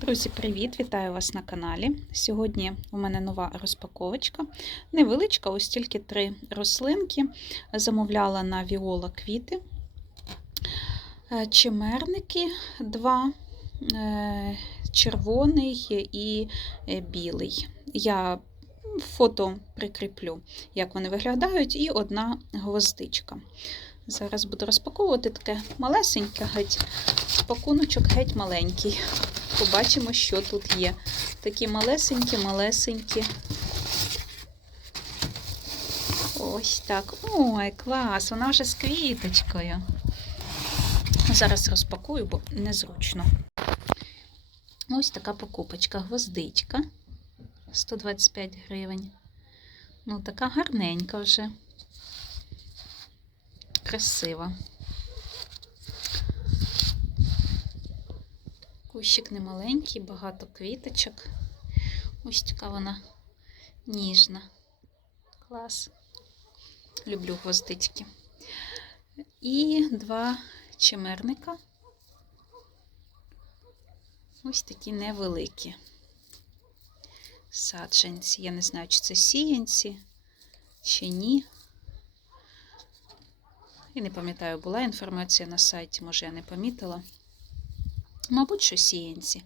Друзі, привіт! Вітаю вас на каналі. Сьогодні у мене нова розпаковочка. Невеличка, ось тільки три рослинки. Замовляла на Віола квіти, Е, чимерники, два, е, червоний і е, білий. Я фото прикріплю, як вони виглядають, і одна гвоздичка. Зараз буду розпаковувати таке малесеньке геть, пакуночок геть маленький. Побачимо, що тут є. Такі малесенькі-малесенькі. Ось так. Ой, клас! Вона вже з квіточкою. Зараз розпакую, бо незручно. Ось така покупочка. Гвоздичка. 125 гривень. Ну, така гарненька вже. Красива. Кущик немаленький, багато квіточок. Ось така вона ніжна. Клас. Люблю гвоздички. І два чимерника. Ось такі невеликі саджанці. Я не знаю, чи це сіянці, чи ні. І не пам'ятаю, була інформація на сайті, може я не помітила. Мабуть, що сіянці.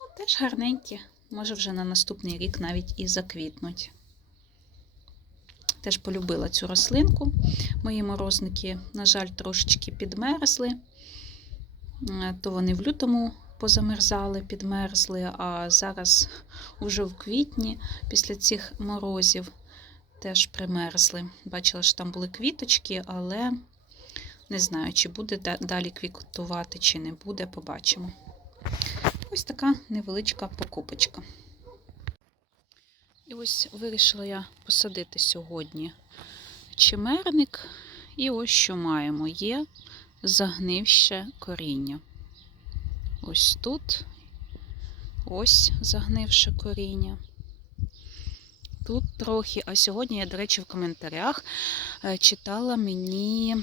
Ну, теж гарненькі. Може вже на наступний рік навіть і заквітнуть. Теж полюбила цю рослинку. Мої морозники, на жаль, трошечки підмерзли. Е, То вони в лютому позамерзали, підмерзли, а зараз уже в квітні, після цих морозів, теж примерзли. Бачила, що там були квіточки, але не знаю, чи буде далі квітувати, чи не буде, побачимо. Ось така невеличка покупочка. І ось вирішила я посадити сьогодні чимерник. І ось що маємо: є загнивше коріння. Ось тут ось загнивше коріння. Тут трохи, а сьогодні я, до речі, в коментарях е, читала мені.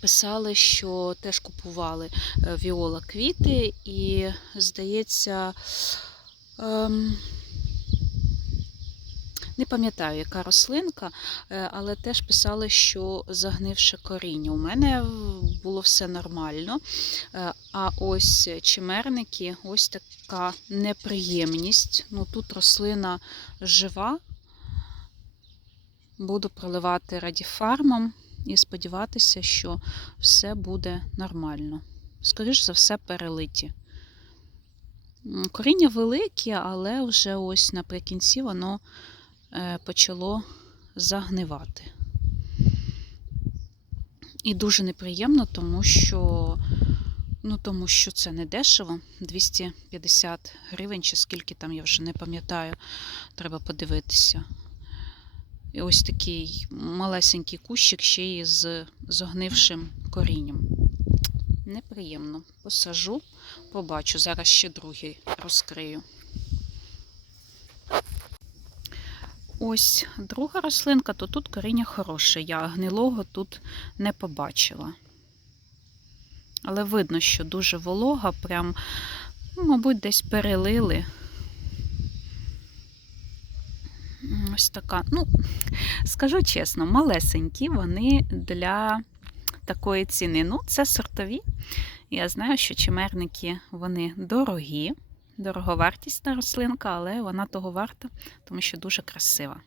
Писали, що теж купували е, віола квіти, і, здається, ем, не пам'ятаю, яка рослинка, е, але теж писали, що загнивше коріння. У мене було все нормально. Е, а ось чимерники, ось така неприємність. Ну, Тут рослина жива. Буду проливати радіфармом і сподіватися, що все буде нормально. Скоріше за все, перелиті. Коріння великі, але вже ось наприкінці воно почало загнивати. І дуже неприємно, тому що ну, тому що це не дешево. 250 гривень, чи скільки там, я вже не пам'ятаю, треба подивитися. І ось такий малесенький кущик ще й з зогнившим корінням. Неприємно. Посажу, побачу. Зараз ще другий розкрию. Ось друга рослинка, то тут коріння хороше. Я гнилого тут не побачила. Але видно, що дуже волога, прям, ну, мабуть, десь перелили. Ось така. Ну, скажу чесно, малесенькі вони для такої ціни. Ну, це сортові. Я знаю, що чимерники вони дорогі, дороговартісна рослинка, але вона того варта, тому що дуже красива.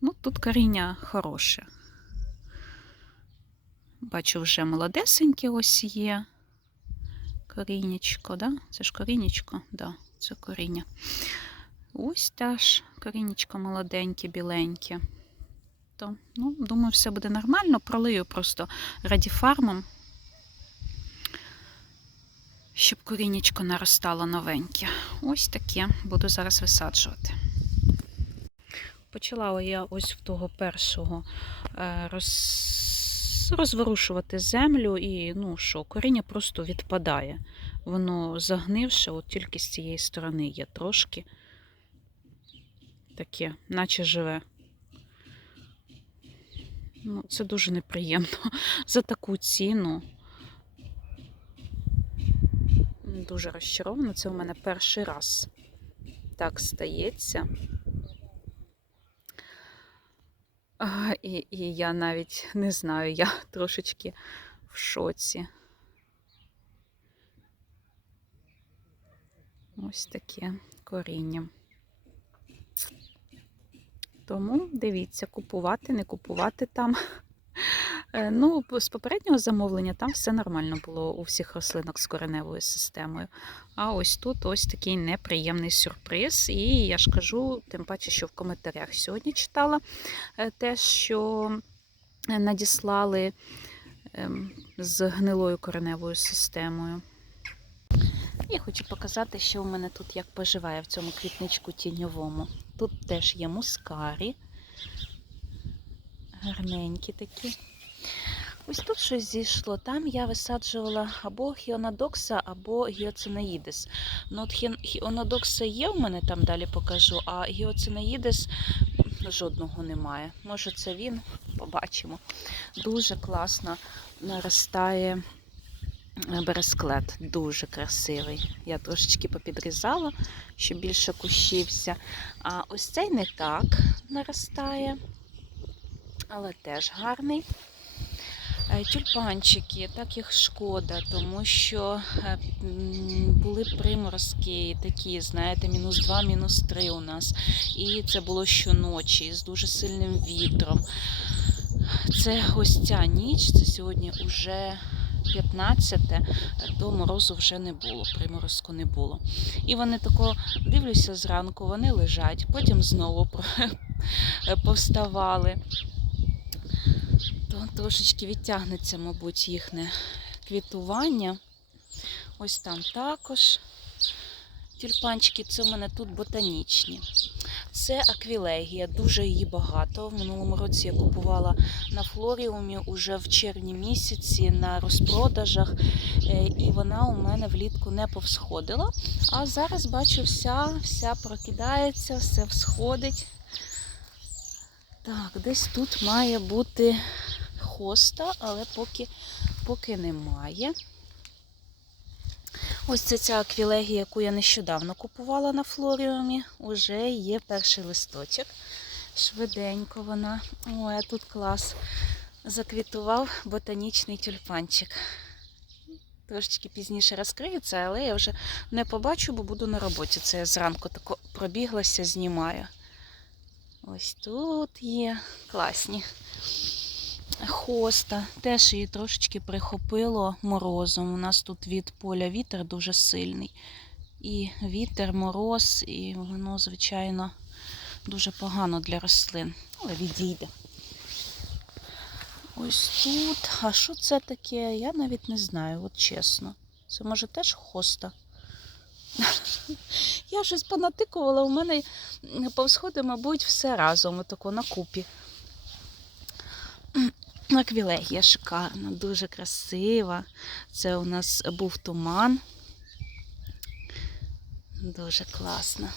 Ну, Тут коріння хороше. Бачу, вже молодесенькі ось є. Коріннячко, да? Це ж коріннячко? Да, це коріння. Ось теж корінечко молоденьке, біленьке. То, ну, Думаю, все буде нормально. Пролию просто радіфармом, щоб корінечко наростало новеньке. Ось таке буду зараз висаджувати. Почала я ось в того першого е, роз... розворушувати землю, і ну що, коріння просто відпадає. Воно загнивше, от тільки з цієї сторони є трошки таке, наче живе. Ну, Це дуже неприємно за таку ціну. Дуже розчарована. Це у мене перший раз так стається. І, і я навіть не знаю, я трошечки в шоці. Ось таке коріння. Тому дивіться, купувати, не купувати там. Е, Ну, з попереднього замовлення там все нормально було у всіх рослинок з кореневою системою. А ось тут ось такий неприємний сюрприз. І я ж кажу, тим паче, що в коментарях сьогодні читала е, те, що е, надіслали ем, з гнилою кореневою системою. Я хочу показати, що у мене тут як поживає в цьому квітничку тіньовому. Тут теж є мускарі. Гарненькі такі. Ось тут щось зійшло. Там я висаджувала або хіонадокса, або гіоцинаїдис. Ну, от хі- хіонадокса є в мене, там далі покажу, а гіоцинаїдис жодного немає. Може, це він, побачимо. Дуже класно наростає е, бересклет, дуже красивий. Я трошечки попідрізала, щоб більше кущився. А ось цей не так наростає, але теж гарний. Е, Тюльпанчики, так їх шкода, тому що е, були приморозки такі, знаєте, мінус 2, мінус 3 у нас. І це було щоночі з дуже сильним вітром. Це ось ця ніч, це сьогодні вже 15, то морозу вже не було, приморозку не було. І вони тако дивлюся зранку, вони лежать, потім знову повставали то трошечки відтягнеться, мабуть, їхнє квітування. Ось там також тюльпанчики, це в мене тут ботанічні. Це аквілегія, дуже її багато. В минулому році я купувала на флоріумі уже в червні місяці на розпродажах, е, і вона у мене влітку не повсходила. А зараз бачу, вся, вся прокидається, все всходить. Так, десь тут має бути хоста, але поки, поки немає. Ось це ця аквілегія, яку я нещодавно купувала на флоріумі. Уже є перший листочок. Швиденько вона. Ой, а тут клас. Заквітував ботанічний тюльпанчик. Трошечки пізніше розкриється, але я вже не побачу, бо буду на роботі. Це я зранку тако пробіглася, знімаю. Ось тут є класні. Хоста. Теж її трошечки прихопило морозом. У нас тут від поля вітер дуже сильний. І вітер, мороз, і воно, звичайно, дуже погано для рослин. Але відійде. Ось тут. А що це таке? Я навіть не знаю, от чесно. Це може теж хоста. Я щось понатикувала, у мене повсходи, мабуть, все разом, отако на купі. Аквілегія шикарна, дуже красива. Це у нас був туман. Дуже класно.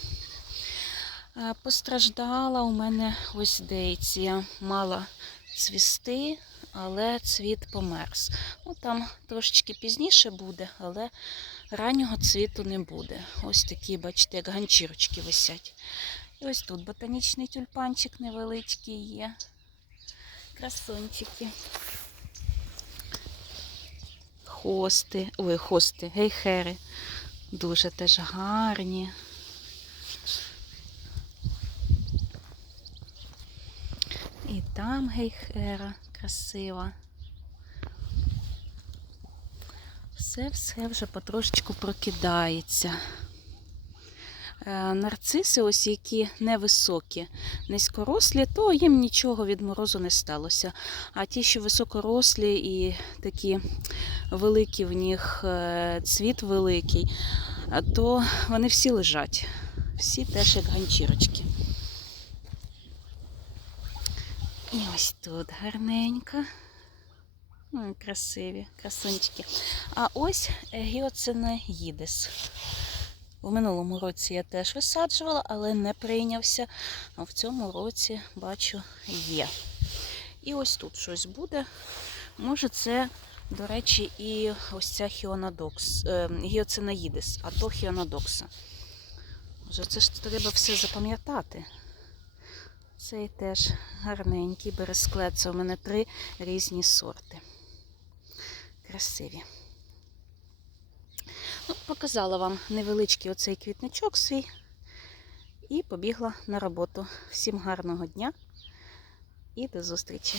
Постраждала у мене ось дейція. Мала цвісти, але цвіт померз. Ну, там трошечки пізніше буде, але раннього цвіту не буде. Ось такі, бачите, як ганчірочки висять. І ось тут ботанічний тюльпанчик невеличкий є. Красунчики. Хости, ой, хости, гейхери. Дуже теж гарні. І там гейхера красива. Все-все вже потрошечку прокидається. Е, Нарциси, ось які невисокі, низькорослі, то їм нічого від морозу не сталося. А ті, що високорослі і такі великі в них е, цвіт великий, то вони всі лежать. Всі теж як ганчірочки. І ось тут гарненько. Красиві, красунчики. А ось гіоцинеїдис. У минулому році я теж висаджувала, але не прийнявся. А в цьому році, бачу, є. І ось тут щось буде. Може, це До речі, і ось ця хіонодокс, е, гіоцинаїдис, а то хіонодокса. Вже це ж треба все запам'ятати. Цей теж гарненький бересклет. Це у мене три різні сорти. Красиві. Ну, показала вам невеличкий оцей квітничок свій і побігла на роботу. Всім гарного дня і до зустрічі!